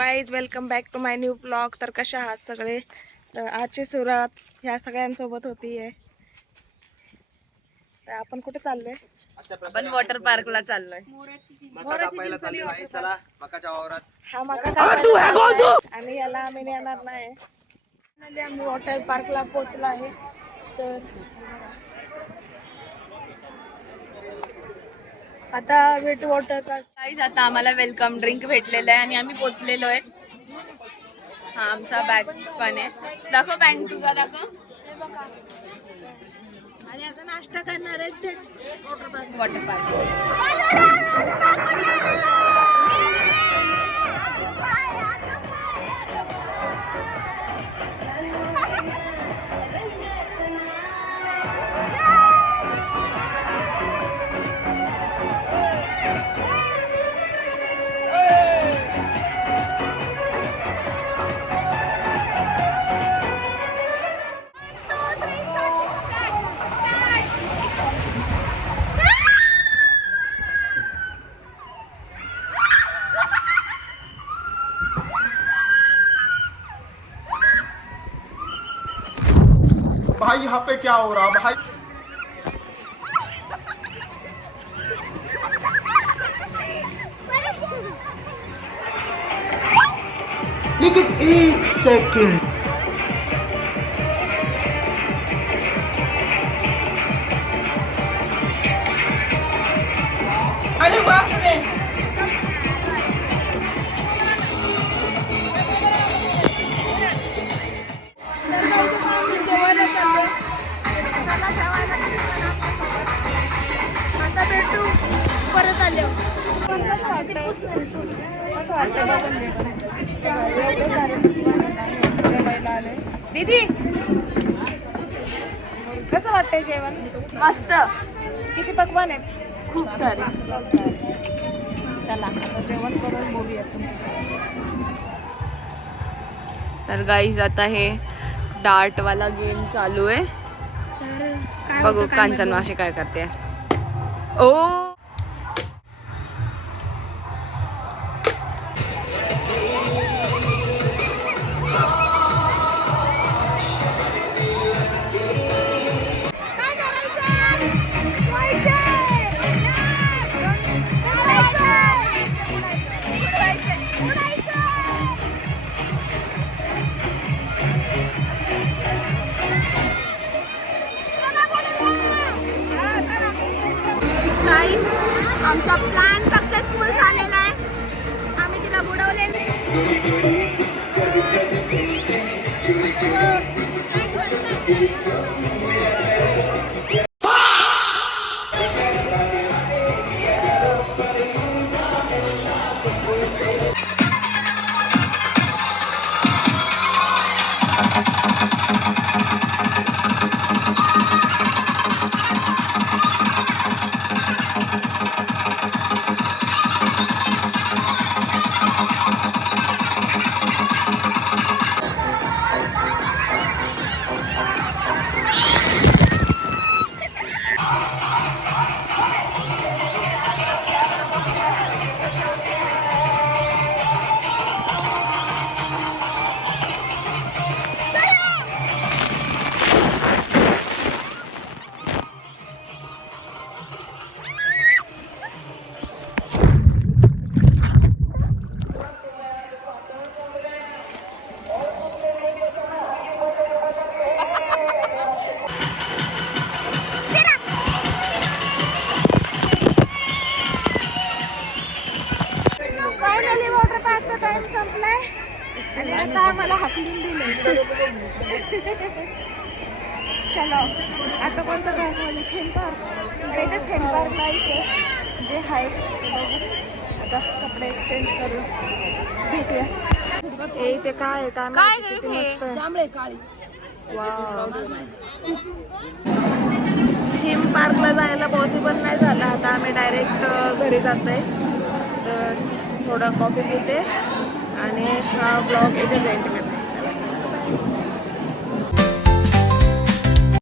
Guys, welcome back to my new blog. तर कशा आहात सगळे? तर आजची सुरुवात ह्या सगळ्यांसोबत होती आहे. तर आपण कुठे चाललोय? आपण वॉटर पार्कला चाललोय. हा मका कापायला आणि याला आम्ही नेणार नाही. आम्ही वॉटर पार्कला पोहोचलो आहे. तर आता भेटू वॉटर पार्क. काहीच आता आम्हाला वेलकम ड्रिंक भेटलेलं आहे आणि आम्ही पोचलेलो आहे. हा आमचा बॅग पण आहे. दाखव पॅन्ट तुझा, दाखव. आणि आता नाश्ता करणार आहे ते वॉटर पार्क. भाई यहाँ पे क्या हो रहा भाई? लेकिन एक सेकंड, अरे बाप रे. आता भेटू परत आले. दीदी कसं वाटतंय जेवण? मस्त, किती पकवान आहेत? खूप सारे. चला आता जेवण करून बघूया. तर गाईज आता हे डार्ट वाला गेम चालू आहे. बघू कांचन माशी काय करते. ओ आमचा प्लॅन सक्सेसफुल झालेला आहे. आम्ही तिला बुडवलेलं. फायनली वॉटर पार्कचा टाइम संपलाय आणि आता आम्हाला हाकलून दिले. चलो आता कोणतं पार्क मध्ये? थेम पार्क. आणि इथे थेम पार्क जायचं जे आहे ते बघू. आता कपडे एक्सचेंज करून भेटूया. इथे काय आहे? काय किती हे? मस्त आहे. जांभळे काळी. थीम पार्कला जायला पॉसिबल नाही झालं. आता आम्ही डायरेक्ट घरी जातोय. तर थोडं कॉफी पिते आणि हा ब्लॉग इथे जाईल.